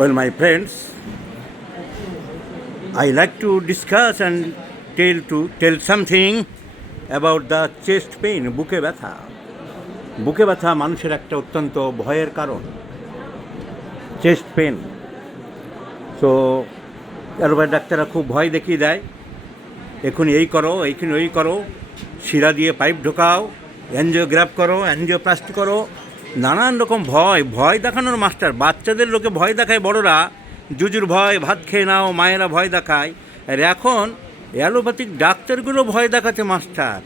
Well, my friends, I like to discuss and tell something about the chest pain, বুকে ব্যথা। বুকে ব্যথা মানুষের একটা অত্যন্ত ভয়ের কারণ, চেস্ট পেন। সো অ্যালোপ্যাথি ডাক্তাররা খুব ভয় দেখিয়ে দেয়, এখনই এই করো, এইখানে ওই করো, শিরা দিয়ে পাইপ ঢোকাও, অ্যাঞ্জিওগ্রাফ করো, অ্যাঞ্জিওপ্লাস্টি করো, নানান রকম ভয় দেখানোর মাস্টার। বাচ্চাদের লোকে ভয় দেখায় বড়রা, জুজুর ভয়, ভাত খেয়ে নাও, মায়েরা ভয় দেখায়। আর এখন অ্যালোপ্যাথিক ডাক্তারগুলো ভয় দেখাতে মাস্টার,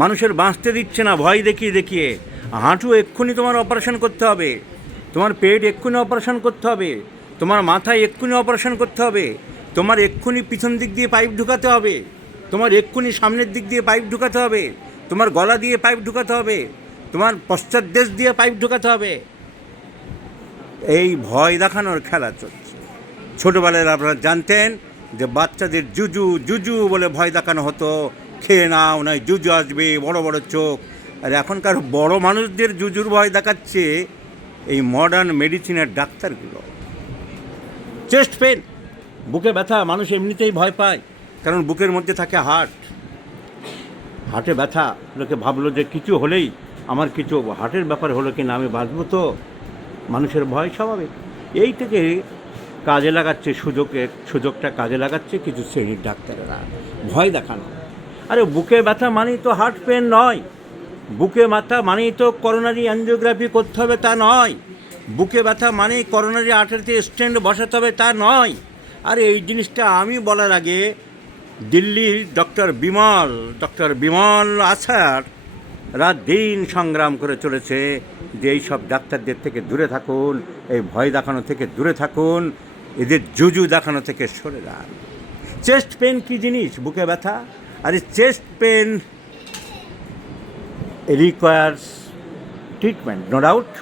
মানুষের বাঁচতে দিচ্ছে না ভয় দেখিয়ে দেখিয়ে। হাঁটু এক্ষুনি তোমার অপারেশন করতে হবে, তোমার পেট এক্ষুনি অপারেশন করতে হবে, তোমার মাথায় এক্ষুনি অপারেশন করতে হবে, তোমার এক্ষুনি পিছন দিক দিয়ে পাইপ ঢুকাতে হবে, তোমার এক্ষুনি সামনের দিক দিয়ে পাইপ ঢুকাতে হবে, তোমার গলা দিয়ে পাইপ ঢুকাতে হবে, তোমার পশ্চাৎ দেশ দিয়ে পাইপ ঢুকাতে হবে। এই ভয় দেখানোর খেলা চলছে। ছোটোবেলায় আপনারা জানতেন যে বাচ্চাদের জুজু বলে ভয় দেখানো হতো, খেয়ে নাও নয় জুজু আসবে, বড় বড় চোখ। আর এখনকার বড় মানুষদের জুজুর ভয় দেখাচ্ছে এই মডার্ন মেডিসিনের ডাক্তারগুলো। চেস্ট পেন, বুকে ব্যথা, মানুষ এমনিতেই ভয় পায়, কারণ বুকের মধ্যে থাকে হার্টে ব্যথা। লোকে ভাবলো যে কিছু হলেই আমার কিছু হার্টের ব্যাপার হলো কিনা, আমি বাঁচবো তো। মানুষের ভয় স্বাভাবিক। এই থেকে কাজে লাগাচ্ছে সুযোগটা কাজে লাগাচ্ছে কিছু শ্রেণীর ডাক্তারেরা, ভয় দেখানো। আরে বুকে ব্যথা মানেই তো হার্ট পেন নয়, বুকে ব্যথা মানেই তো করোনারি অ্যাঞ্জিওগ্রাফি করতে হবে তা নয়, বুকে ব্যথা মানেই করোনারি আর্টারিতে স্টেন্ট বসাতে হবে তা নয়। আর এই জিনিসটা আমি বলার আগে দিল্লির ডক্টর বিমল আসার রাত দিন সংগ্রাম করে চলেছে যে এই সব ডাক্তারদের থেকে দূরে থাকুন, এই ভয় দেখানো থেকে দূরে থাকুন, এদের জুজু দেখানো থেকে সরে যান। চেস্ট পেন কী জিনিস? বুকে ব্যথা। আর এই chest pain requires treatment, no doubt,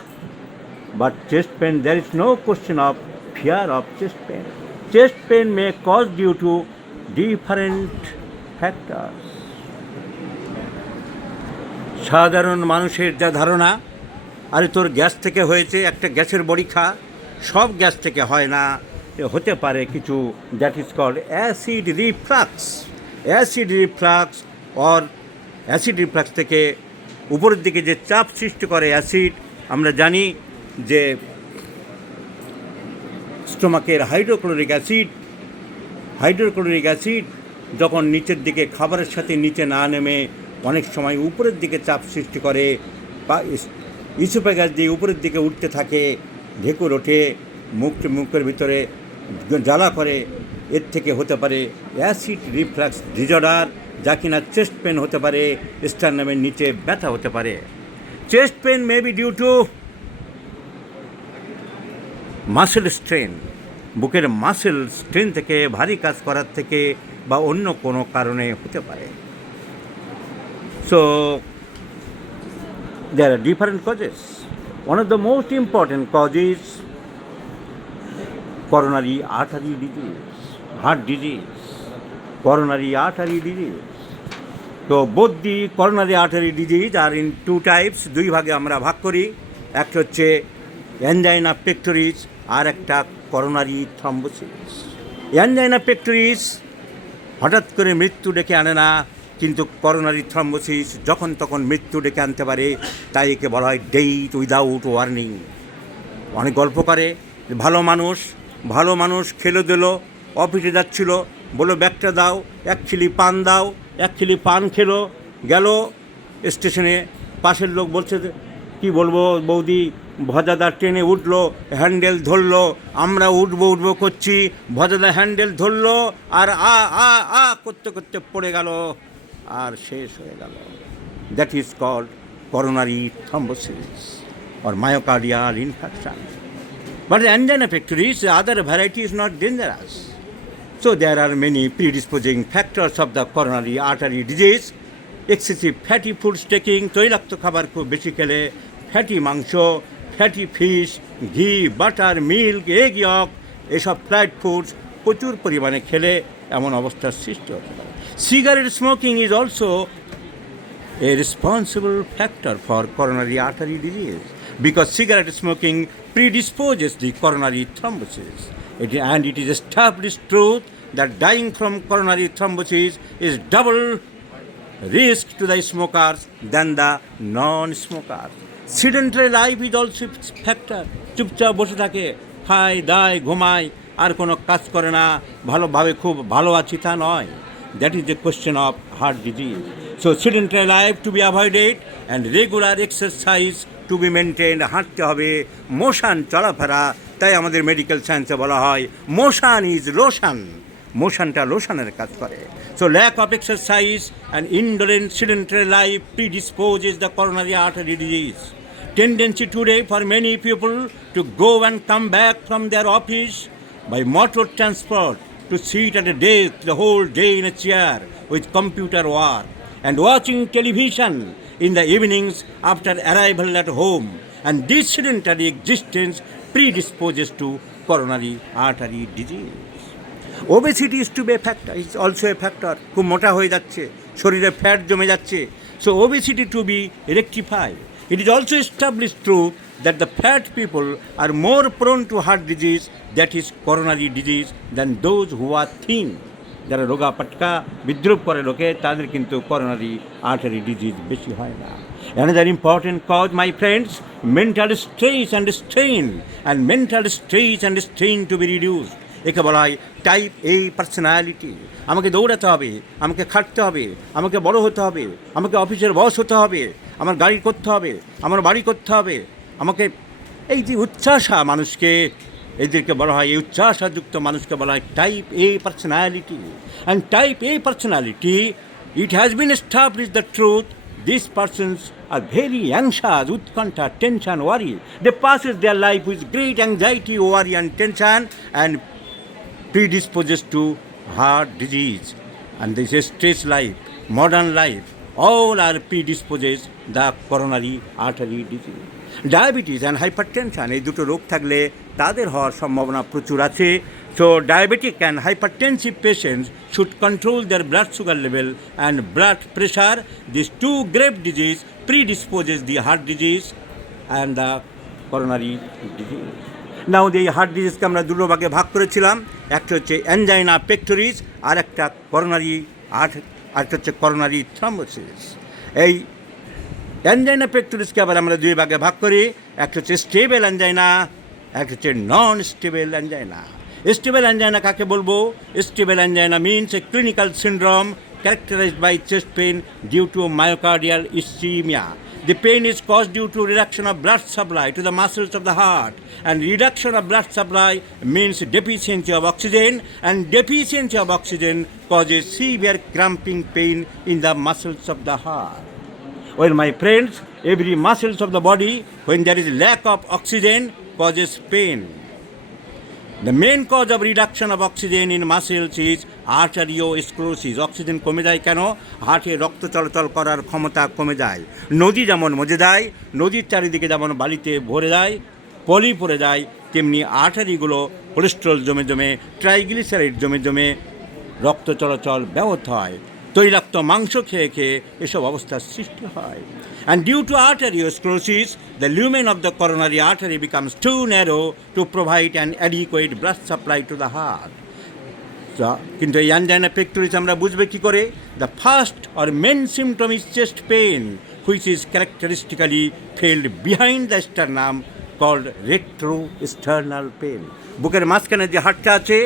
but chest pain, there is no question of fear of chest pain. Chest pain may cause due to different factors. সাধারণ মানুষের যা ধারণা, আরে তোর গ্যাস থেকে হয়েছে, একটা গ্যাসের বড়ি খা, সব গ্যাস থেকে হয় না, হতে পারে কিছু, that is called acid reflux থেকে উপরের দিকে যে চাপ সৃষ্টি করে অ্যাসিড। আমরা জানি যে স্টোমাকের হাইড্রোক্লোরিক অ্যাসিড যখন নিচের দিকে খাবারের সাথে নিচে না নেমে অনেক সময় উপরের দিকে চাপ সৃষ্টি করে, ইসোফেগাস দিয়ে উপরের দিকে উঠতে থাকে, ঢেকুর ওঠে, মুখের ভিতরে জ্বালা করে। এর থেকে হতে পারে অ্যাসিড রিফ্লাক্স ডিজঅর্ডার, যা কিনা চেস্ট পেন হতে পারে, স্টারনামের নিচে ব্যথা হতে পারে। Chest pain may be due to muscle strain, বুকের মাসেল স্ট্রেন থেকে, ভারী কাজ করার থেকে, বা অন্য কোনো কারণে হতে পারে। So there are different causes. One of the most important causes coronary artery disease, heart disease, coronary artery disease. So both the coronary artery disease are in two types, দুই ভাগে আমরা ভাগ করি। একটা হচ্ছে angina pectoris আর একটা coronary thrombosis। angina pectoris হঠাৎ করে মৃত্যু ডেকে আনে না, কিন্তু করোনারি থ্রম্বোসিস যখন তখন মৃত্যু ডেকে আনতে পারে, তাই একে বলা হয় ডেথ উইদাউট ওয়ার্নিং। অনেক গল্প করে, ভালো মানুষ খেলো দিল, অফিসে যাচ্ছিল, বলো ব্যাগটা দাও, এক খিলি পান খেলো, গেল স্টেশনে, পাশের লোক বলছে কি বলবো বৌদি, ভজাদা ট্রেনে উঠলো, হ্যান্ডেল ধরলো, আমরা উঠবো করছি, ভজাদা হ্যান্ডেল ধরলো আর আ করতে করতে পড়ে গেল আর শেষ হয়ে গেল। That is called coronary thrombosis or myocardial infarction. But the angina pectoris, the other variety, is not dangerous. So there are many predisposing factors of the coronary artery disease. Excessive fatty foods taking, তৈলাক্ত খাবার খুব বেশি খেলে, fatty মাংস, fatty fish, ঘি, butter, milk, egg ইয়ক, এসব fried foods প্রচুর পরিমাণে খেলে এমন অবস্থার সৃষ্টি হতে পারে। Cigarette smoking is also a responsible factor for coronary artery disease. because cigarette smoking predisposes the coronary thrombosis. And it is established truth that dying from coronary thrombosis is double risk to the smokers than the non-smokers. Sedentary life is also a factor. চুপচাপ বসে থাকে, খায় দায় ঘুমায়, আর কোনো কাজ করে না, ভালোভাবে খুব ভালো আছি তা নয়। That is the question of heart disease. So sedentary life to be avoided and regular exercise to be maintained. হাঁটতে হবে, মোশন চলাফেরা, তাই আমাদের মেডিকেল সায়েন্সে বলা হয় মোশন ইজ লোশন, মোশনটা লোশনের কাজ করে। So lack of exercise and indolent sedentary life predisposes the coronary artery disease. Tendency today for many people to go and come back from their office by motor transport, to sit at a desk the whole day in a chair with computer work and watching television in the evenings after arrival at home. And this sedentary existence predisposes to coronary artery disease. Obesity is to be a factor, is also a factor. খুব মোটা হয়ে যাচ্ছে, শরীরে fat জমে যাচ্ছে। So obesity to be rectified. It is also established truth that the fat people are more prone to heart disease, that is coronary disease, than those who are thin. যারা রোগা পাটকা বিদ্রুপ করে লোকে, তাদের কিন্তু coronary artery disease বেশি হয় না। Another important cause, my friends, mental stress and strain, and mental stress and strain to be reduced. একে বলা হয় টাইপ এ পার্সোনালিটি। আমাকে দৌড়াতে হবে, আমাকে খাটতে হবে, আমাকে বড় হতে হবে, আমাকে অফিসের বস হতে হবে, আমার গাড়ি করতে হবে, আমার বাড়ি করতে হবে, আমাকে এই যে উচ্চাসা মানুষকে, এদেরকে বলা হয়, এই উচ্চাসাযুক্ত মানুষকে বলা হয় type A personality. And type A personality, it has been establish the truth, these persons are very anxious, utkanta, tension, worry. They passes their life with great anxiety, worry and tension, and predisposes to heart disease. And this stress life, modern life, all are predisposes the coronary artery disease. Diabetes and hypertension, এই দুটো রোগ থাকলে তাদের হওয়ার সম্ভাবনা প্রচুর আছে। So diabetic and hypertensive patients should control their blood sugar level and blood pressure. These two grave disease predisposes the heart disease and the coronary disease. নাও এই হার্ট ডিজিজকে আমরা দুটো ভাগে ভাগ করেছিলাম, একটা হচ্ছে অ্যাঞ্জাইনা পেক্টোরিস, আর একটা করোনারি আরেকটা হচ্ছে করোনারি থ্রম্বোসিস। এই অ্যাঞ্জাইনা পেক্টোরিসকে আবার আমরা দুই ভাগে ভাগ করি, একটা হচ্ছে স্টেবল অ্যাঞ্জাইনা, একটা হচ্ছে নন স্টেবল অ্যাঞ্জাইনা। স্টেবল অ্যাঞ্জাইনা কাকে বলবো? Stable angina means a clinical syndrome characterized by chest pain due to myocardial ischemia. The pain is caused due to reduction of blood supply to the muscles of the heart, and reduction of blood supply means deficiency of oxygen, and deficiency of oxygen causes severe cramping pain in the muscles of the heart. Well, my friends, every muscles of the body, when there is lack of oxygen, causes pain. The main cause of reduction of oxygen in muscles is arteriosclerosis. Oxygen কমে যায় কেন? হার্টে রক্ত চলাচল করার ক্ষমতা কমে যায়। নদী যেমন মজে যায়, নদীর চারিদিকে যেমন বালিতে ভরে যায়, পলি পড়ে যায়, তেমনি আর্টারিগুলো কোলেস্ট্রল জমে জমে, ট্রাইগ্লিসারাইড জমে জমে রক্ত চলাচল ব্যাহত হয়। তৈলাক্ত মাংস খেয়ে খেয়ে এসব অবস্থার সৃষ্টি হয়। And due to arteriosclerosis, the lumen of the coronary artery becomes too narrow to provide an adequate blood supply to the heart. So, কিন্তু এই অ্যাঞ্জাইনা পেক্টোরিস আমরা বুঝবে কী করে? The first or main symptom is chest pain, which is characteristically felt behind the sternum, called retrosternal pain. বুকের মাঝখানে যে হাড়টা আছে,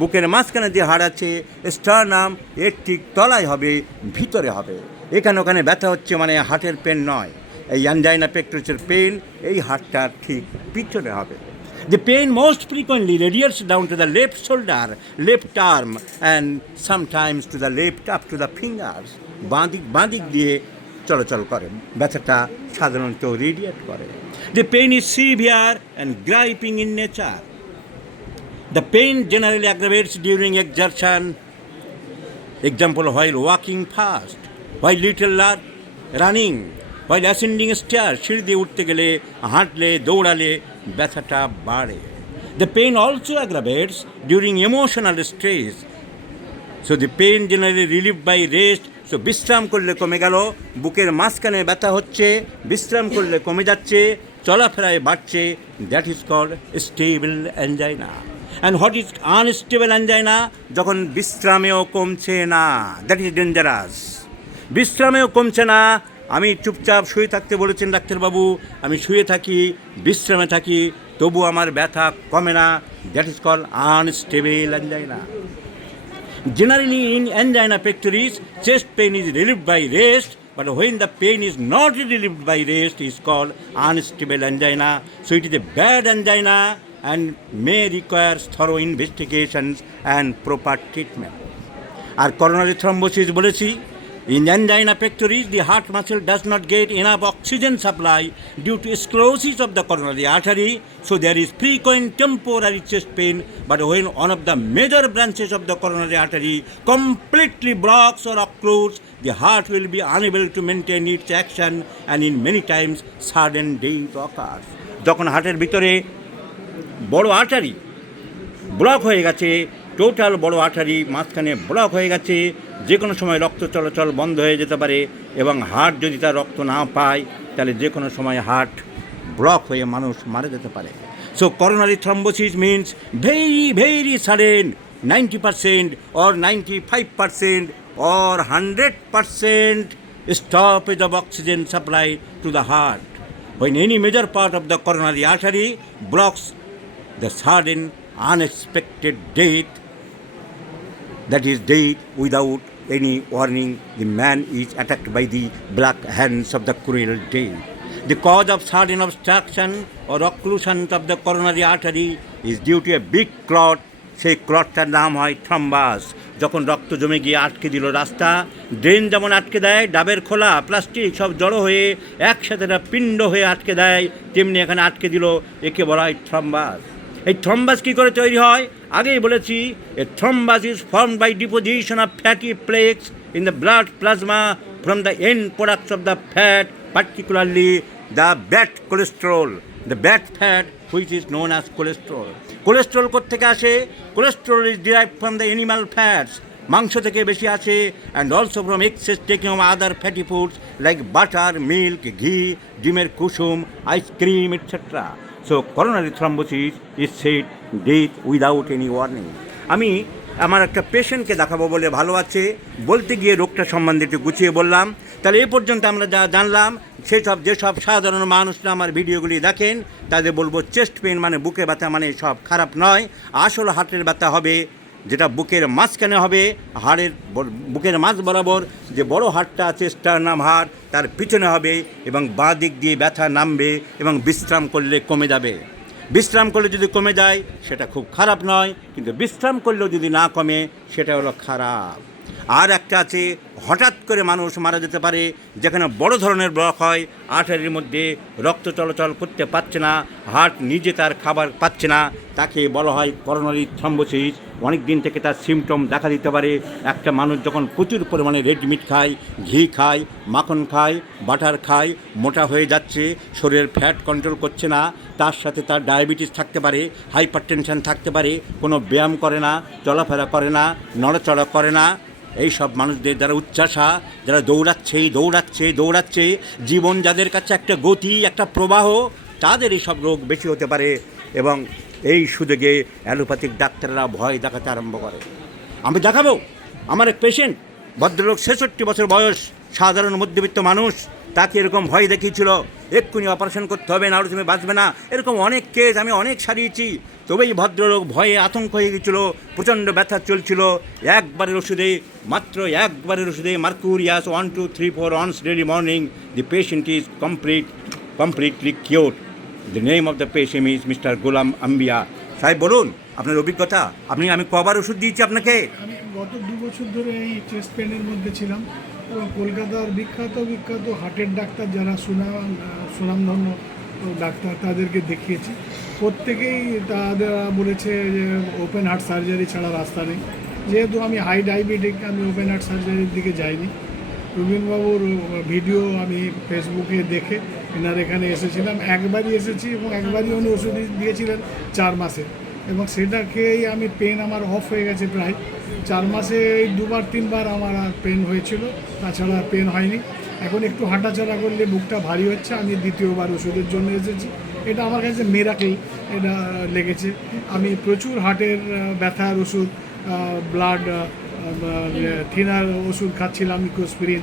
বুকের মাঝখানে যে হাড় আছে, স্টার্নাম, এর ঠিক তলায় হবে, ভিতরে হবে। এখানে ওখানে ব্যথা হচ্ছে মানে হার্টের পেন নয়। এই অ্যাঞ্জাইনা পেক্টোরিসের পেন এই হাড়টার ঠিক পিছনে হবে। The pain most frequently radiates down to the left shoulder, left arm, and sometimes to the left up to the fingers. বাঁ দিক দিয়ে চলাচল করে, ব্যথাটা সাধারণত রেডিয়েট করে। The pain is severe and griping in nature. The pain generally aggravates during exertion. Example, while walking fast, while little running, while ascending stairs, সিঁড়ি দিয়ে উঠতে গেলে, হাঁটলে, দৌড়ালে ব্যথাটা বাড়ে। The pain also aggravates during emotional stress. So the pain generally relieved by rest. So বিশ্রাম করলে কমে গেল, বুকের মাঝখানে ব্যথা হচ্ছে, বিশ্রাম করলে কমে যাচ্ছে, চলাফেরায় বাড়ছে, that is called stable angina. And what is unstable angina? যখন বিশ্রামেও কমছে না, দ্যাট ইজ ডেঞ্জারাস। বিশ্রামেও কমছে না, আমি চুপচাপ শুয়ে থাকতে বলেছেন ডাক্তারবাবু, আমি শুয়ে থাকি, বিশ্রামে থাকি, তবু আমার ব্যথা কমে না, that is called unstable angina. Generally in angina pectoris, chest pain is relieved by rest, but when the pain is not relieved by rest, is called unstable angina. So it is a bad angina and may require thorough investigations and proper treatment. আর coronary thrombosis বলেছি, in angina pectoris, the heart muscle does not get enough oxygen supply due to sclerosis of the coronary artery, so there is frequent temporary chest pain. But when one of the major branches of the coronary artery completely blocks or occludes, the heart will be unable to maintain its action, and in many times sudden death occurs. যখন হার্টের ভিতরে বড় artery block হয়ে গেছে, total বড় artery মাঝখানে block হয়ে গেছে, যে কোনো সময় রক্ত চলাচল বন্ধ হয়ে যেতে পারে, এবং হার্ট যদি তার রক্ত না পায় তাহলে যে কোনো সময় হার্ট ব্লক হয়ে মানুষ মারা যেতে পারে। So coronary thrombosis means very very sudden 90% or 95% or 100% stoppage of oxygen supply to the heart. When any major part of the coronary artery blocks, the sudden unexpected death, that is death without any warning, the man is attacked by the black hands of the cruel death. The cause of sudden obstruction or occlusion of the coronary artery is due to a big clot. সেই ক্লটটার নাম হয় thrombus. যখন রক্ত জমে গিয়ে আটকে দিল রাস্তা, ড্রেন যেমন আটকে দেয়, ডাবের খোলা প্লাস্টিক সব জড়ো হয়ে একসাথে একটা পিণ্ড হয়ে আটকে দেয়, তেমনি এখানে আটকে দিল, একে বলা হয় থ্রম্বাস। এই থ্রম্বাস কী করে তৈরি হয়? আগেই বলেছি, a thrombus is formed by deposition of fatty plaques in the blood plasma from the end products of the fat, particularly the bad cholesterol, the bad fat which is known as cholesterol. Cholesterol কোত্থেকে আসে? Cholesterol is derived from the animal fats, মাংস থেকে বেশি আসে, and also from access taking of other fatty foods like butter, milk, ঘি, ডিমের কুসুম, ice cream etcetera. So coronary thrombosis is said death without any warning. আমি আমার একটা পেশেন্টকে দেখাবো বলে ভালো আছে বলতে গিয়ে রোগটা সম্বন্ধে একটু গুছিয়ে বললাম। তাহলে এই পর্যন্ত আমরা যা জানলাম, যেসব সাধারণ মানুষরা আমার ভিডিওগুলি দেখেন তাদের বলবো, চেস্ট পেন মানে বুকে ব্যথা মানে সব খারাপ নয়। আসল হার্টের ব্যথা হবে যেটা বুকের মাঝখানে হবে, বুকের মাঝ বরাবর যে বড় হাড়টা আছে স্টার্নাম হাড়, তার পিছনে হবে, এবং বাঁ দিক দিয়ে ব্যথা নামবে এবং বিশ্রাম করলে কমে যাবে। বিশ্রাম করলে যদি কমে যায় সেটা খুব খারাপ নয়, কিন্তু বিশ্রাম করলেও যদি না কমে সেটা হলো খারাপ। আর একটা আছে, হঠাৎ করে মানুষ মারা যেতে পারে যেখানে বড় ধরনের ব্লক হয়, আর্টারির মধ্যে রক্ত চলাচল করতে পারছে না, হার্ট নিজে তার খাবার পাচ্ছে না, তাকে বলা হয় করোনারি থ্রম্বোসিস। অনেক দিন থেকে তার সিমটম দেখা দিতে পারে। একটা মানুষ যখন প্রচুর পরিমাণে রেড মিট খায়, ঘি খায়, মাখন খায়, বাটার খায়, মোটা হয়ে যাচ্ছে, শরীরের ফ্যাট কন্ট্রোল করছে না, তার সাথে তার ডায়াবেটিস থাকতে পারে, হাইপার টেনশন থাকতে পারে, কোনো ব্যায়াম করে না, চলাফেরা করে না, নড়াচড়া করে না, এই সব মানুষদের যারা উচ্চাসা, যারা দৌড়াচ্ছে, জীবন যাদের কাছে একটা গতি, একটা প্রবাহ, তাদের এই সব রোগ বেশি হতে পারে। এবং এই সুযোগে অ্যালোপ্যাথিক ডাক্তাররা ভয় দেখাতে আরম্ভ করে। আমি দেখাবো আমার এক পেশেন্ট, ভদ্রলোক 66 বছর বয়স, সাধারণ মধ্যবিত্ত মানুষ, তাকে এরকম ভয় দেখিয়েছিল, এক্ষুনি অপারেশন করতে হবে, না হলে তুমি বাঁচবে না। এরকম অনেক কেস আমি অনেক সারিয়েছি। তবেই ভদ্রলোক ভয়ে আতঙ্ক হয়ে গিয়েছিল, প্রচণ্ড ব্যথা চলছিল। মাত্র একবারের ওষুধে Mercurius 1, 2, 3, 4 once daily morning, the patient is completely cured. The name of the patient is Mr. Ghulam Ambia. সাহেব বলুন আপনার অভিজ্ঞতা। আমি কবার ওষুধ দিয়েছি আপনাকে? আমি গত 2 বছর ধরে এই চেস্ট পেনের মধ্যে ছিলাম, এবং কলকাতার বিখ্যাত হার্টের ডাক্তার যারা সুনামধন্য ডাক্তার, তাদেরকে দেখিয়েছি। প্রত্যেকেই তারা বলেছে যে ওপেন হার্ট সার্জারি ছাড়া রাস্তা নেই। যেহেতু আমি হাই ডায়াবেটিক, আমি ওপেন হার্ট সার্জারির দিকে যাইনি। রবীন্দ্রবাবুর ভিডিও আমি ফেসবুকে দেখে এনার এখানে এসেছিলাম, একবারই এসেছি, এবং একবারই উনি ওষুধ দিয়েছিলেন 4 মাসে, এবং সেটা খেয়েই আমি পেন আমার অফ হয়ে গেছে প্রায় 4 মাসে। এই 2-3 বার আমার আর পেন হয়েছিল, তাছাড়া পেন হয়নি। এখন একটু হাঁটাচলা করলে বুকটা ভারী হচ্ছে, আমি দ্বিতীয়বার ওষুধের জন্য এসেছি। এটা আমার কাছে মেরাকেল এটা লেগেছে। আমি প্রচুর হার্টের ব্যথার ওষুধ, ব্লাড থিনার ওষুধ খাচ্ছিলাম, ইকোস্পিরিন,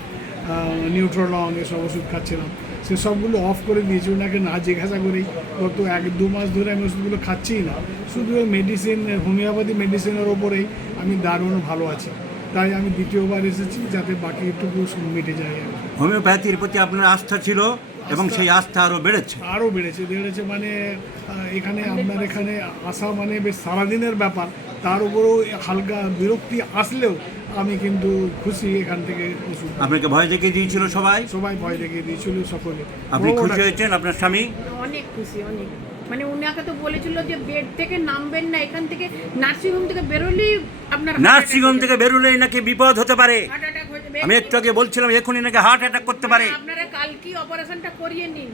নিউট্রোলং, এসব ওষুধ খাচ্ছিলাম। সেসবগুলো অফ করে দিয়েছি ওনাকে না জিজ্ঞাসা করেই। গত 1-2 মাস ধরে আমি ওষুধগুলো খাচ্ছিই না, শুধু ওই মেডিসিন, হোমিওপ্যাথি মেডিসিনের ওপরেই আমি দারুণ ভালো আছি। তাই আমি দ্বিতীয়বার এসেছি, যাতে বাকি একটু মিটে যায় আর কি। হোমিওপ্যাথির প্রতি আপনার আস্থা ছিল এবং সেই আস্থা আরও বেড়েছে। আরও বেড়েছে মানে এখানে আপনার এখানে আসা মানে বেশ সারাদিনের ব্যাপার, তার উপরেও হালকা বিরক্তি আসলেও আমি কিন্তু খুশি এখান থেকে ওষুধ। আপনাকে ভয় দেখিয়ে দিয়েছিল সবাই? সবাই ভয় দেখিয়ে দিয়েছিল, সকলে। আপনি খুশি হয়েছেন? আপনার স্বামী? অনেক খুশি, অনেক। মানে উনাকে তো বলেছিল যে বেড থেকে নামবেন না, এখান থেকে নার্সিংহোম থেকে বেরোলেই আপনার নার্সিংহোম থেকে বেরোলেই নাকি বিপদ হতে পারে। হার্ট অ্যাটাক হয়ে যাবে। আমি একটু আগে বলছিলাম এখনই নাকি হার্ট অ্যাটাক করতে পারে। আপনারা কালকে অপারেশনটা করিয়ে নিন,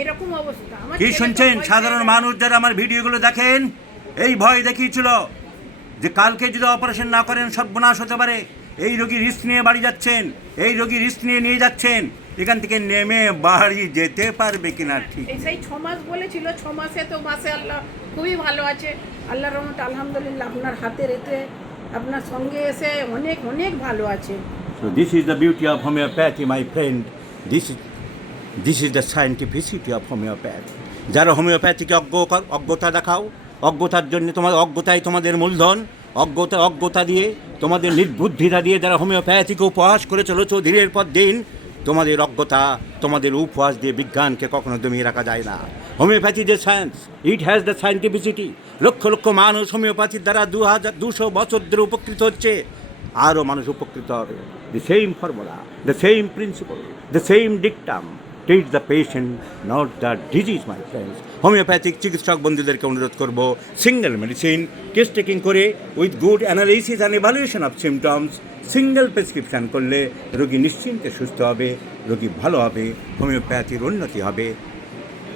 এরকম অবস্থা। আমার কি ছেলে তো শুনছেন? ভয় সাধারণ পেয়ে মানুষ যারা আমার ভিডিওগুলো দেখেন, এই ভয় দেখিয়েছিল যে কালকে যদি অপারেশন না করেন সর্বনাশ হতে পারে। এই রোগীর রিস্ক নিয়ে বাড়ি যাচ্ছেন, এই রোগীর রিস্ক নিয়ে যাচ্ছেন, এখান থেকে নেমে বাড়ি যেতে পারবে কিনা ঠিক এই সেই 6 মাস বলেছিল, 6 মাসে তো মাসে আল্লাহ খুবই ভালো আছে। আল্লাহর রহমতে আলহামদুলিল্লাহ আপনার হাতের এতে আপনার সঙ্গে এসে অনেক অনেক ভালো আছে। So this is the beauty of homeopathy, my friend. This is the scientificity of homeopathy. যারা হোমিওপ্যাথিকে অজ্ঞতা দেখাও, অজ্ঞতার জন্য অজ্ঞতাই তোমাদের মূলধন, অজ্ঞতা দিয়ে, তোমাদের নির্বুদ্ধিতা দিয়ে যারা হোমিওপ্যাথিকে উপহাস করে চলেছ দিনের পর দিন, তোমাদের অজ্ঞতা, তোমাদের উপহাস দিয়ে বিজ্ঞানকে কখনো দমিয়ে রাখা যায় না। হোমিওপ্যাথি যে science, it has the সায়েন্টিফিসিটি। Lakh lakh মানুষ হোমিওপ্যাথির দ্বারা 200 বছর ধরে উপকৃত হচ্ছে, আরও মানুষ উপকৃত হবে। The same formula, the same principle, the same dictum, treat the patient not the disease, my friends. Homeopathic চিকিৎসক বন্ধুদেরকে অনুরোধ করব, সিঙ্গেল মেডিসিন টেস্ট টেকিং করে with good analysis and evaluation of symptoms, single prescription করলে রোগী নিশ্চিন্তে সুস্থ হবে, রোগী ভালো হবে, হোমিওপ্যাথির উন্নতি হবে।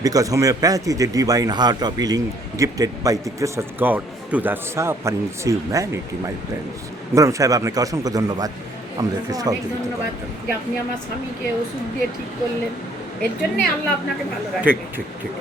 Because homeopathy is the divine heart of healing gifted by the gracious God to the suffering humanity, my friends. গোলাম সাহেব, আপনাকে অসংখ্য ধন্যবাদ আমাদেরকে অনেক সহযোগিতা ধন্যবাদ করার জন্য। যে আপনি আমার স্বামীকে ওষুধ দিয়ে ঠিক করলেন, এর জন্য আল্লাহ আপনাকে ভালো রাখবে। ঠিক ঠিক ঠিক।